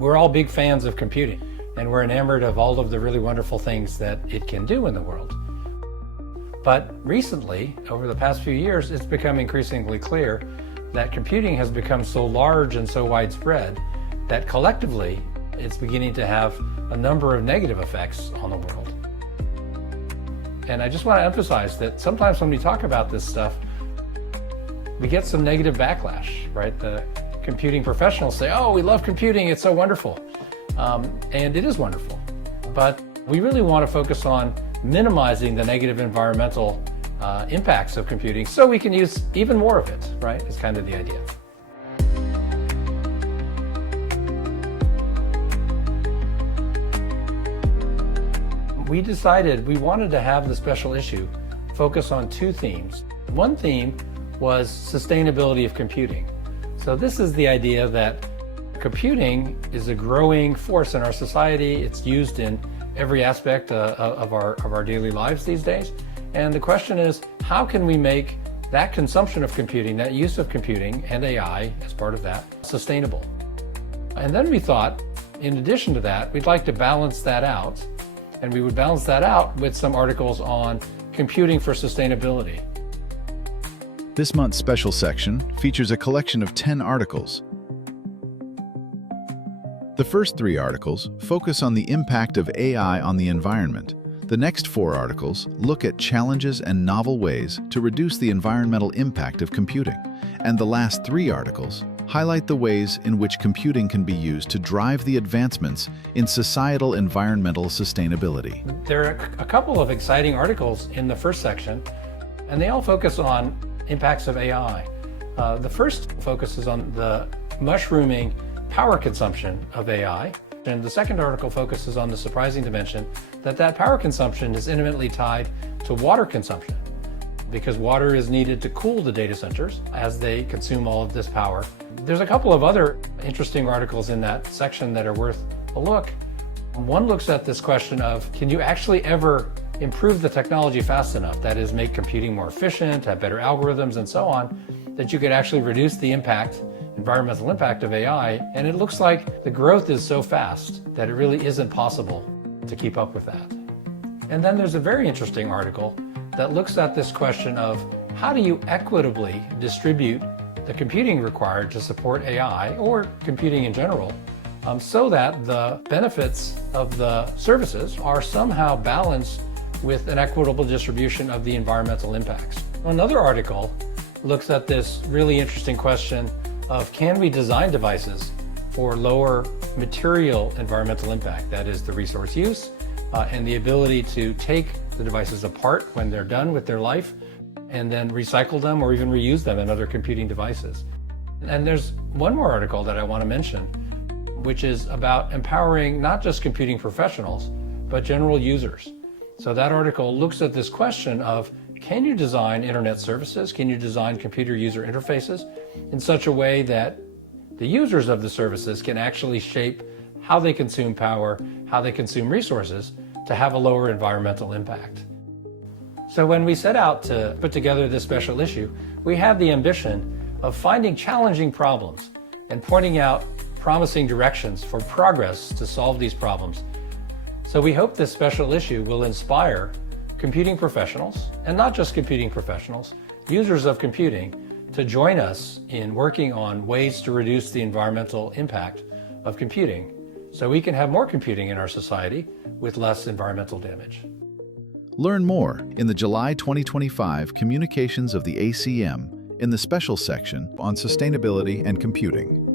We're all big fans of computing, and we're enamored of all of the really wonderful things that it can do in the world. But recently, over the past few years, it's become increasingly clear that computing has become so large and so widespread that collectively it's beginning to have a number of negative effects on the world. And I just want to emphasize that sometimes when we talk about this stuff, we get some negative backlash, right? The computing professionals say, oh, we love computing, it's so wonderful. And it is wonderful. But we really want to focus on minimizing the negative environmental impacts of computing so we can use even more of it, right? Is kind of the idea. We decided we wanted to have the special issue focus on two themes. One theme was sustainability of computing. So this is the idea that computing is a growing force in our society. It's used in every aspect of our daily lives these days. And the question is, how can we make that consumption of computing, that use of computing and AI as part of that, sustainable? And then we thought, in addition to that, we'd like to balance that out. And we would balance that out with some articles on computing for sustainability. This month's special section features a collection of 10 articles. The first 3 articles focus on the impact of AI on the environment. The next 4 articles look at challenges and novel ways to reduce the environmental impact of computing. And the last 3 articles highlight the ways in which computing can be used to drive the advancements in societal environmental sustainability. There are a couple of exciting articles in the first section, and they all focus on impacts of AI. The first focuses on the mushrooming power consumption of AI, and the second article focuses on the surprising dimension that power consumption is intimately tied to water consumption, because water is needed to cool the data centers as they consume all of this power. There's a couple of other interesting articles in that section that are worth a look. One looks at this question of, can you actually ever improve the technology fast enough, that is, make computing more efficient, have better algorithms and so on, that you could actually reduce the environmental impact of AI? And it looks like the growth is so fast that it really isn't possible to keep up with that. And then there's a very interesting article that looks at this question of, how do you equitably distribute the computing required to support AI or computing in general, so that the benefits of the services are somehow balanced with an equitable distribution of the environmental impacts. Another article looks at this really interesting question of, can we design devices for lower material environmental impact, that is the resource use and the ability to take the devices apart when they're done with their life and then recycle them or even reuse them in other computing devices. And there's one more article that I want to mention, which is about empowering not just computing professionals, but general users. So that article looks at this question of, can you design internet services? Can you design computer user interfaces in such a way that the users of the services can actually shape how they consume power, how they consume resources to have a lower environmental impact? So when we set out to put together this special issue, we had the ambition of finding challenging problems and pointing out promising directions for progress to solve these problems. So we hope this special issue will inspire computing professionals, and not just computing professionals, users of computing, to join us in working on ways to reduce the environmental impact of computing, so we can have more computing in our society with less environmental damage. Learn more in the July 2025 Communications of the ACM in the special section on sustainability and computing.